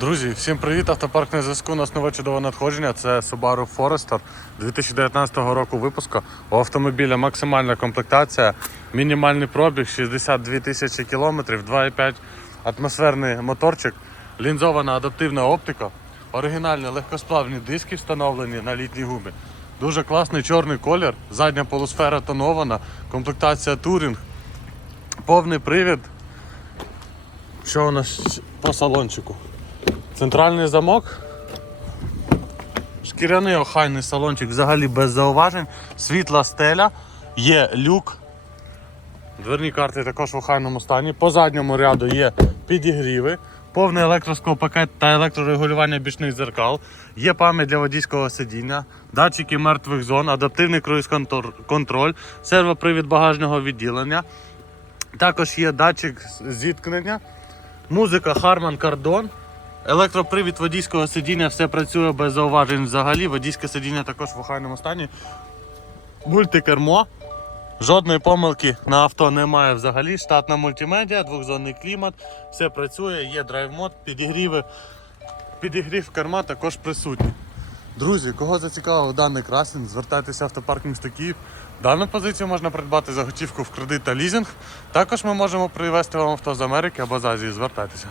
Друзі, всім привіт! Автопарк на зв'язку. У нас нове чудове надходження. Це Subaru Forester 2019 року випуску. У автомобіля максимальна комплектація, мінімальний пробіг 62 тисячі кілометрів, 2,5 атмосферний моторчик, лінзована адаптивна оптика, оригінальні легкосплавні диски встановлені на літні губи. Дуже класний чорний колір, задня полусфера тонована, комплектація турінг, повний привід. Що у нас по салончику? Центральний замок. Шкіряний охайний салончик взагалі без зауважень. Світла стеля, є люк. Дверні карти також в охайному стані. По задньому ряду є підігріви, повний електроскопакет та електрорегулювання бічних зеркал. Є пам'ять для водійського сидіння, датчики мертвих зон, адаптивний круїз-контроль, сервопривід багажного відділення. Також є датчик зіткнення, музика Harman Kardon. Електропривід водійського сидіння все працює без зауважень взагалі. Водійське сидіння також в охайному стані. Мультикермо. Жодної помилки на авто немає взагалі. Штатна мультимедіа, двохзонний клімат, все працює, є драйв-мод, підігріви. Підігрів керма також присутній. Друзі, кого зацікавив даний красень, звертайтеся в автопарк місто Київ. Дану позицію можна придбати за готівку в кредит та лізинг. Також ми можемо привезти вам авто з Америки або з Азії. Звертайтеся.